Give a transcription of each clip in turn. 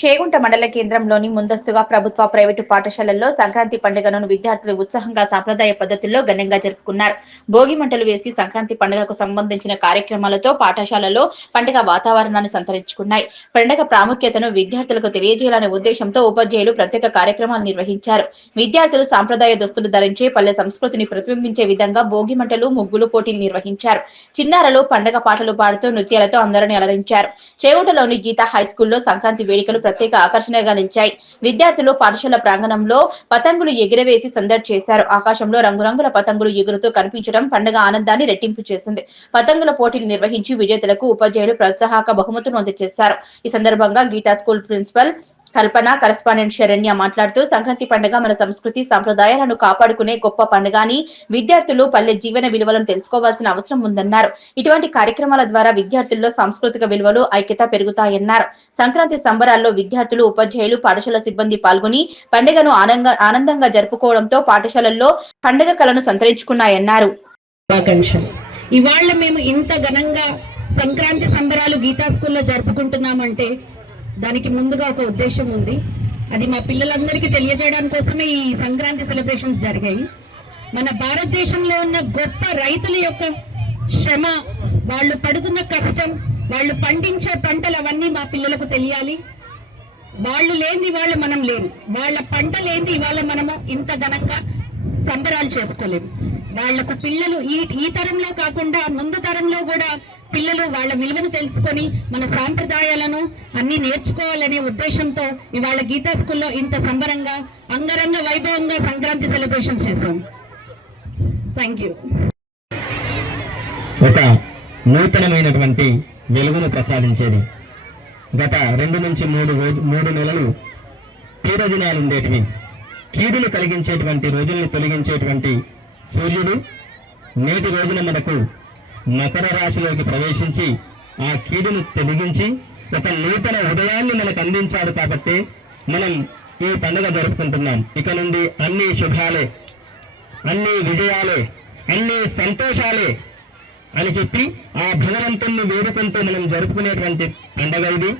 చేగుంట మండల కేంద్రంలోని ముందస్తుగా ప్రభుత్వ ప్రైవేటు పాఠశాలల్లో సంక్రాంతి పండుగను విద్యార్థులు ఉత్సాహంగా సాంప్రదాయ పద్ధతుల్లో ఘనంగా జరుపుకున్నారు. భోగి మంటలు వేసి సంక్రాంతి పండుగకు సంబంధించిన కార్యక్రమాలతో పాఠశాలలో పండుగ వాతావరణాన్ని సంతరించుకున్నాయి. పండుగ ప్రాముఖ్యతను విద్యార్థులకు తెలియజేయాలనే ఉద్దేశంతో ఉపాధ్యాయులు ప్రత్యేక కార్యక్రమాలు నిర్వహించారు. విద్యార్థులు సాంప్రదాయ దుస్తులు ధరించి పల్లె సంస్కృతిని ప్రతిబింబించే విధంగా భోగి మంటలు ముగ్గులు పోటీలు నిర్వహించారు. చిన్నారలు పండగ పాటలు పాడుతూ నృత్యాలతో అందరిని అలరించారు. చేగుంటలోని గీతా హై స్కూల్లో సంక్రాంతి వేడుకలు ప్రత్యేక ఆకర్షణగా నిలిచాయి. విద్యార్థులు పాఠశాల ప్రాంగణంలో పతంగులు ఎగిరవేసి సందడి చేశారు. ఆకాశంలో రంగురంగుల పతంగులు ఎగురుతూ కనిపించడం పండుగ ఆనందాన్ని రెట్టింపు చేసింది. పతంగుల పోటీలు నిర్వహించి విజేతలకు ఉపాధ్యాయులు ప్రోత్సాహక బహుమతులు అందజేశారు. ఈ సందర్భంగా Geeta school principal Kalpana correspondent Saranya మాట్లాడుతూ సంక్రాంతి పండుగ మన సంస్కృతి సంప్రదాయాలను కాపాడుకునే గొప్ప పండుగ అని విద్యార్థులు పల్లె జీవన విలువలను తెలుసుకోవాల్సిన అవసరం ఉందన్నారు. ఇటువంటి కార్యక్రమాల ద్వారా విద్యార్థుల్లో సాంస్కృతిక విలువలు ఐక్యత పెరుగుతాయన్నారు. సంక్రాంతి సంబరాల్లో విద్యార్థులు ఉపాధ్యాయులు పాఠశాల సిబ్బంది పాల్గొని పండుగను ఆనందంగా జరుపుకోవడంతో పాఠశాలల్లో పండుగ కళను సంతరించుకున్నాయన్నారు. ఇవాళ మేము ఇంత ఘనంగా సంక్రాంతి సంబరాలు గీతా స్కూల్లో జరుపుకుంటున్నామంటే దానికి ముందుగా ఒక ఉద్దేశం ఉంది. అది మా పిల్లలందరికీ తెలియజేయడం కోసమే ఈ సంక్రాంతి సెలబ్రేషన్స్ జరిగాయి. మన భారతదేశంలో ఉన్న గొప్ప రైతుల యొక్క శ్రమ వాళ్ళు పడుతున్న కష్టం వాళ్ళు పండించే పంటలు అవన్నీ మా పిల్లలకు తెలియాలి. వాళ్ళు లేని వాళ్ళ మనం లేము. వాళ్ళ పంట లేని ఇవాళ మనము ఇంత ఘనంగా సంబరాలు చేసుకోలేము. వాళ్ళకు పిల్లలు ఈ ఈ తరంలో కాకుండా ముందు తరంలో కూడా పిల్లలు వాళ్ళ విలువను తెలుసుకొని మన సాంప్రదాయాలను అన్ని నేర్చుకోవాలనే ఉద్దేశంతో ఇవాళ గీతా స్కూల్లో ఇంత సంబరంగా అంగరంగ వైభవంగా సంక్రాంతి సెలబ్రేషన్స్ చేశాం. థ్యాంక్ యూ ఒక నూతనమైనటువంటి వెలుగును ప్రసాదించేది. గత రెండు నుంచి మూడు రోజు మూడు నెలలు తీర దినాలు ఉండేటివి. కీడులు కలిగించేటువంటి రోజుల్ని తొలగించేటువంటి సూర్యుడు నేటి రోజున మనకు మకర రాశిలోకి ప్రవేశించి ఆ కీడును తొలగించి ఒక నూతన ఉదయాన్ని మనకు అందించాడు కాబట్టి మనం ఈ పండుగ జరుపుకుంటున్నాం. ఇక నుండి అన్ని శుభాలే అన్ని విజయాలే అన్ని సంతోషాలే అని చెప్పి ఆ భగవంతుణ్ణి వేడుకుంటూ మనం జరుపుకునేటువంటి పండగ ఇది.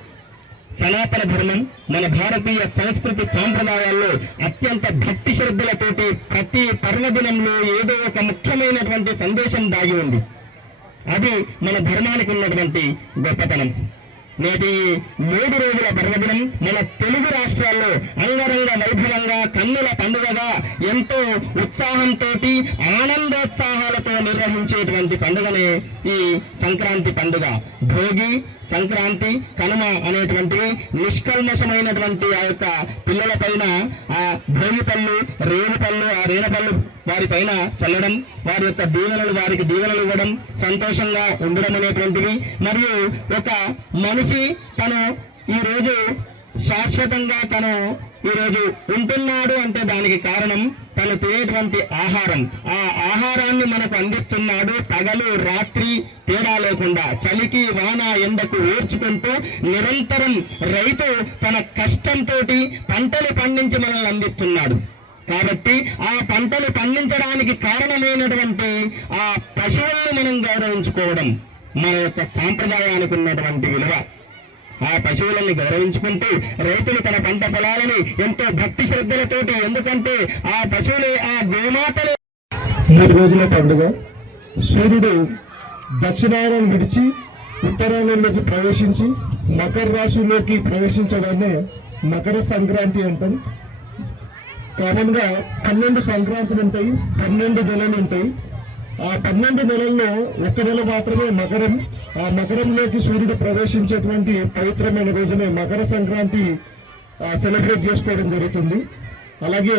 సనాతన ధర్మం మన భారతీయ సంస్కృతి సాంప్రదాయాల్లో అత్యంత భక్తి శ్రద్ధలతోటి ప్రతి పర్వదినంలో ఏదో ఒక ముఖ్యమైనటువంటి సందేశం దాగి ఉంది. అది మన ధర్మానికి ఉన్నటువంటి గొప్పతనం. నేటి మూడు రోజుల పర్వదినం మన తెలుగు రాష్ట్రాల్లో అంగరంగ వైభవంగా కన్నుల పండుగగా ఎంతో ఉత్సాహంతో ఆనందోత్సాహాలతో నిర్వహించేటువంటి పండుగనే ఈ సంక్రాంతి పండుగ. భోగి సంక్రాంతి కనుమ అనేటువంటివి నిష్కల్మషమైనటువంటి ఆ యొక్క పిల్లల పైన ఆ భోగి పళ్ళు రేణు పళ్ళు ఆ రేణపళ్ళు వారి పైన చల్లడం వారి యొక్క దీవెనలు వారికి దీవెనలు ఇవ్వడం సంతోషంగా ఉండడం అనేటువంటివి. మరియు ఒక మనిషి తను ఈ రోజు శాశ్వతంగా తను ఈరోజు ఉంటున్నాడు అంటే దానికి కారణం తను తినేటువంటి ఆహారం. ఆ ఆహారాన్ని మనకు అందిస్తున్నాడు పగలు రాత్రి తేడా లేకుండా. చలికి వాన ఎండకు ఓర్చుకుంటూ నిరంతరం రైతు తన కష్టంతో పంటలు పండించి మనల్ని అందిస్తున్నాడు. కాబట్టి ఆ పంటలు పండించడానికి కారణమైనటువంటి ఆ పశువులను మనం గౌరవించుకోవడం మన యొక్క సాంప్రదాయానికి ఉన్నటువంటి విలువ. ఆ పశువులని గౌరవించుకుంటూ రైతులు తన పంట పొలాలని ఎంతో భక్తి శ్రద్ధలతోటి ఎందుకంటే ఆ పశువులు ఆ గోమాతలు. మూడు రోజుల పండుగ. సూర్యుడు దక్షిణాయనం విడిచి ఉత్తరాయణంలోకి ప్రవేశించి మకర రాశిలోకి ప్రవేశించడాన్ని మకర సంక్రాంతి అంటాం. కామన్గా పన్నెండు సంక్రాంతులు ఉంటాయి పన్నెండు నెలలు ఉంటాయి. ఆ పన్నెండు నెలల్లో ఒక నెల మాత్రమే మకరం. ఆ మకరంలోకి సూర్యుడు ప్రవేశించేటువంటి పవిత్రమైన రోజునే మకర సంక్రాంతి సెలబ్రేట్ చేసుకోవడం జరుగుతుంది. అలాగే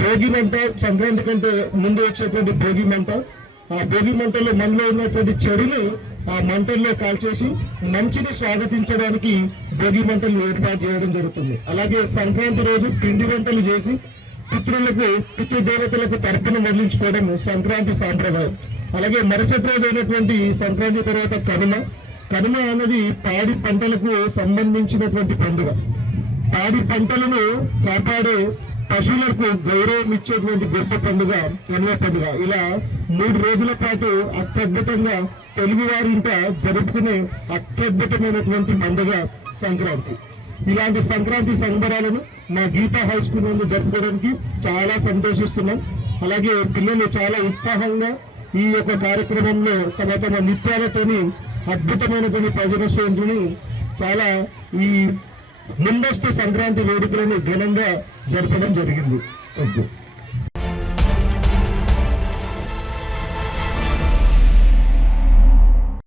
భోగి మంట సంక్రాంతి కంటే ముందు వచ్చేటువంటి భోగి మంట. ఆ భోగి మంటలో మనలో ఉన్నటువంటి చెడుని ఆ మంటల్లో కాల్చేసి మంచిని స్వాగతించడానికి భోగి మంటలు ఏర్పాటు చేయడం జరుగుతుంది. అలాగే సంక్రాంతి రోజు పిండి వంటలు చేసి పితృలకు పితృదేవతలకు తర్పణ వదిలించుకోవడం సంక్రాంతి సాంప్రదాయం. అలాగే మరుసటి రోజు అయినటువంటి సంక్రాంతి తర్వాత కనుమ. కనుమ అనేది పాడి పంటలకు సంబంధించినటువంటి పండుగ. పాడి పంటలను కాపాడే పశువులకు గౌరవం ఇచ్చేటువంటి గొప్ప పండుగ కనుమ పండుగ. ఇలా మూడు రోజుల పాటు అత్యద్భుతంగా తెలుగు వారి ఇంట జరుపుకునే అత్యద్భుతమైనటువంటి పండుగ సంక్రాంతి. ఇలాంటి సంక్రాంతి సంబరాలను మా గీతా హై స్కూల్ నుండి జరుపుకోవడానికి చాలా సంతోషిస్తున్నాం. అలాగే పిల్లలు చాలా ఉత్సాహంగా ఈ యొక్క కార్యక్రమంలో తమ తమ నృత్యాలతోని అద్భుతమైనటువంటి ప్రజలశ్రేణుని చాలా ఈ ముందస్తు సంక్రాంతి వేడుకలను ఘనంగా జరపడం జరిగింది. ఓకే